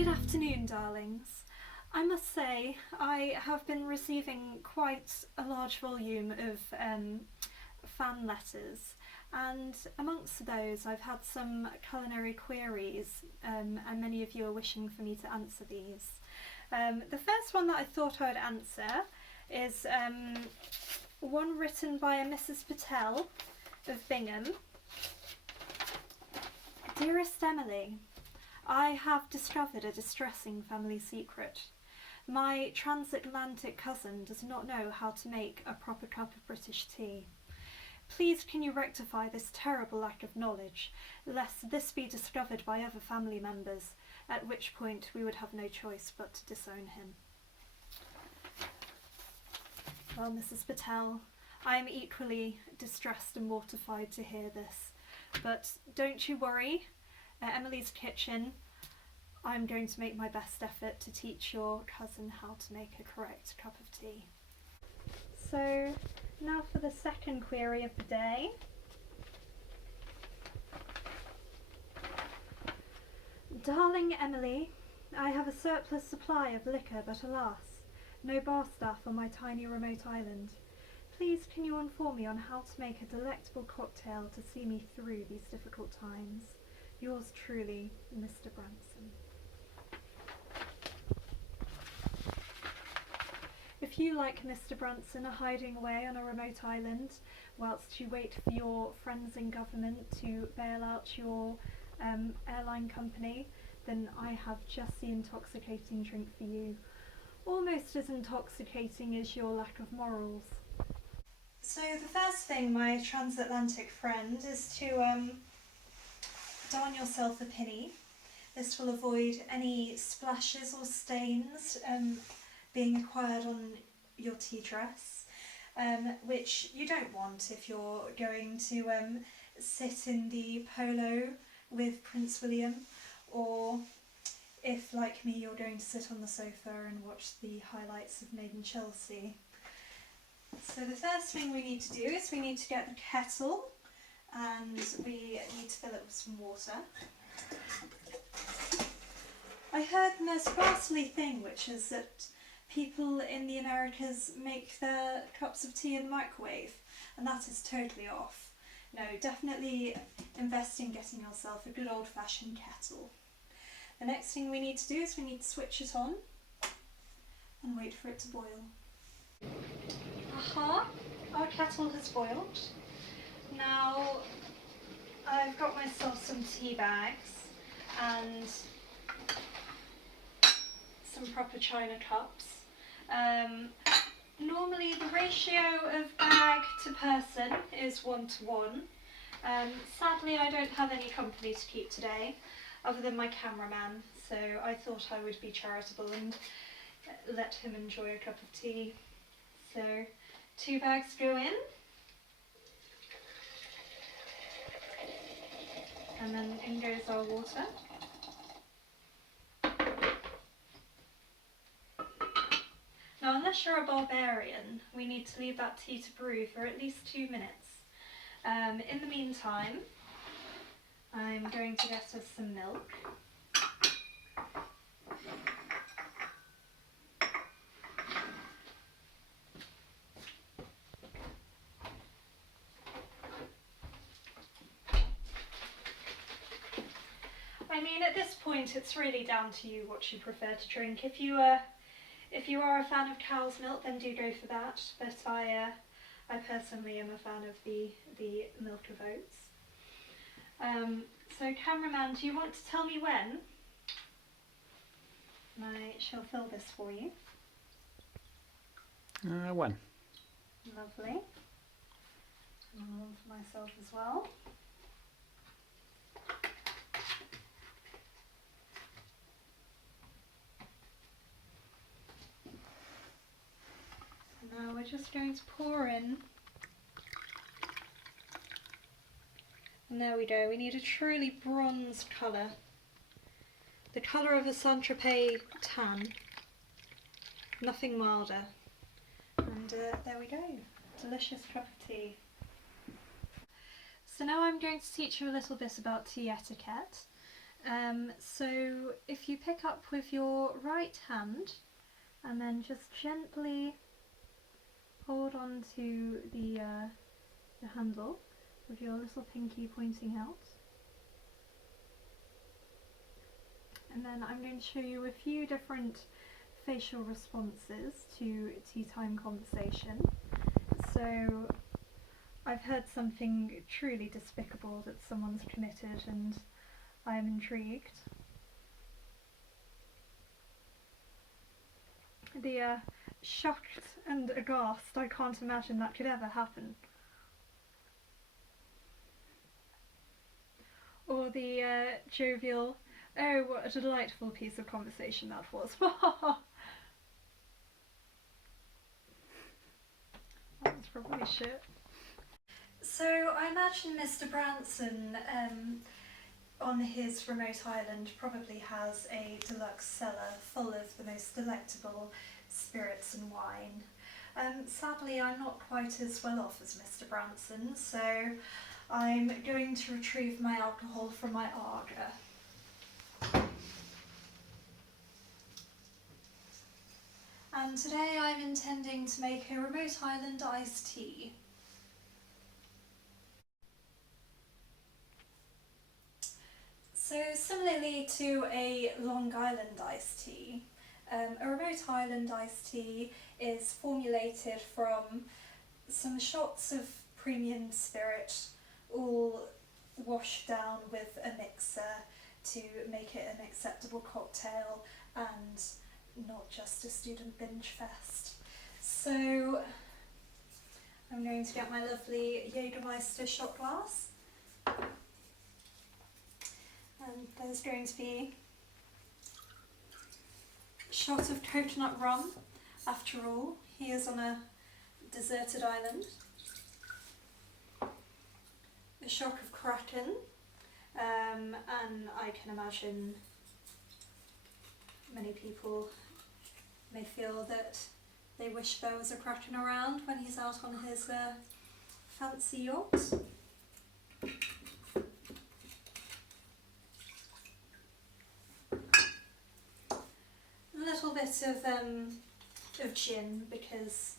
Good afternoon, darlings. I must say I have been receiving quite a large volume of fan letters, and amongst those I've had some culinary queries, and many of you are wishing for me to answer these. The first one that I thought I would answer is one written by a Mrs. Patel of Bingham. Dearest Emily, I have discovered a distressing family secret. My transatlantic cousin does not know how to make a proper cup of British tea. Please can you rectify this terrible lack of knowledge, lest this be discovered by other family members, at which point we would have no choice but to disown him. Well, Mrs. Patel, I am equally distressed and mortified to hear this, but don't you worry. At Emily's Kitchen, I'm going to make my best effort to teach your cousin how to make a correct cup of tea. So now for the second query of the day. Darling Emily, I have a surplus supply of liquor, but alas, no bar staff on my tiny remote island. Please can you inform me on how to make a delectable cocktail to see me through these difficult times? Yours truly, Mr. Branson. If you, like Mr. Branson, are hiding away on a remote island whilst you wait for your friends in government to bail out your airline company, then I have just the intoxicating drink for you. Almost as intoxicating as your lack of morals. So the first thing, my transatlantic friend, is to darn yourself a pinny. This will avoid any splashes or stains being acquired on your tea dress, which you don't want if you're going to sit in the polo with Prince William, or if, like me, you're going to sit on the sofa and watch the highlights of Made in Chelsea. So the first thing we need to do is we need to get the kettle, and we need to fill it with some water. I heard the most ghastly thing, which is that people in the Americas make their cups of tea in the microwave, and that is totally off. No, definitely invest in getting yourself a good old-fashioned kettle. The next thing we need to do is we need to switch it on and wait for it to boil. Aha! Our kettle has boiled. Now I've got myself some tea bags and some proper china cups. Normally the ratio of bag to person is 1:1. Sadly I don't have any company to keep today other than my cameraman, so I thought I would be charitable and let him enjoy a cup of tea. So 2 bags go in, and then in goes our water. Now, unless you're a barbarian, we need to leave that tea to brew for at least 2 minutes. In the meantime, I'm going to get us some milk. I mean, at this point, it's really down to you what you prefer to drink. If you are a fan of cow's milk, then do go for that. But I personally am a fan of the milk of oats. So, cameraman, do you want to tell me when? I shall fill this for you. When? Lovely. And one for myself as well. Now we're just going to pour in, and there we go. We need a truly bronze colour, the colour of a Saint-Tropez tan, nothing milder. And there we go, delicious cup of tea. So now I'm going to teach you a little bit about tea etiquette. So if you pick up with your right hand and then just gently hold on to the handle with your little pinky pointing out. And then I'm going to show you a few different facial responses to tea time conversation. So I've heard something truly despicable that someone's committed and I am intrigued. The shocked and aghast, I can't imagine that could ever happen. Or the jovial, oh what a delightful piece of conversation that was. That's probably shit. So I imagine Mr. Branson on his remote island probably has a deluxe cellar full of the most delectable spirits and wine. Sadly, I'm not quite as well off as Mr. Branson, so I'm going to retrieve my alcohol from my Arga. And today I'm intending to make a remote island iced tea. So similarly to a Long Island iced tea, a remote island iced tea is formulated from some shots of premium spirit, all washed down with a mixer to make it an acceptable cocktail and not just a student binge fest. So I'm going to get my lovely Jägermeister shot glass. And there's going to be a shot of coconut rum. After all, he is on a deserted island. A shock of Kraken, and I can imagine many people may feel that they wish there was a Kraken around when he's out on his fancy yacht. A little bit of gin, because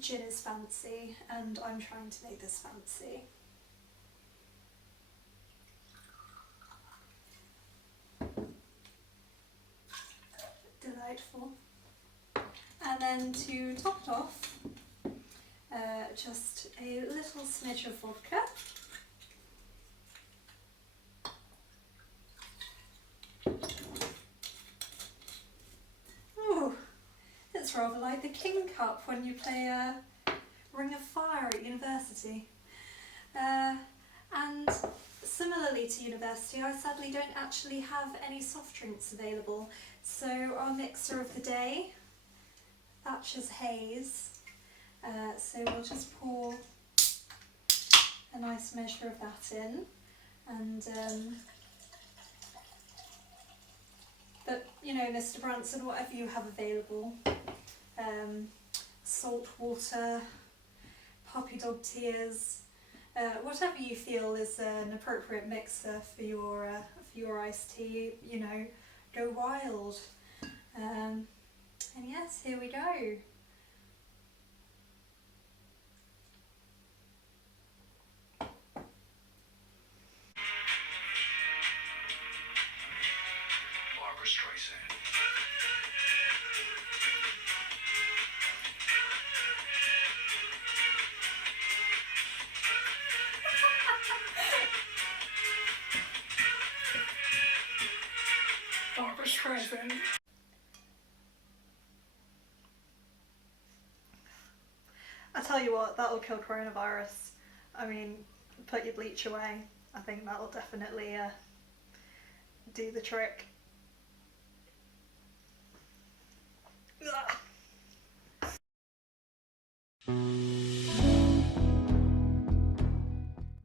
gin is fancy and I'm trying to make this fancy. Delightful. And then to top it off, just a little smidge of vodka. Ooh, it's rather like the King Cup when you play Ring of Fire at university. And similarly to university, I sadly don't actually have any soft drinks available. So our mixer of the day, Thatcher's Haze. So we'll just pour a nice measure of that in, and but you know, Mr. Branson, whatever you have available, salt water, puppy dog tears, whatever you feel is an appropriate mixer for your iced tea, you know, go wild. And yes, here we go. Barbara Streisand. I tell you what, that'll kill coronavirus. I mean, put your bleach away. I think that'll definitely do the trick. Ugh.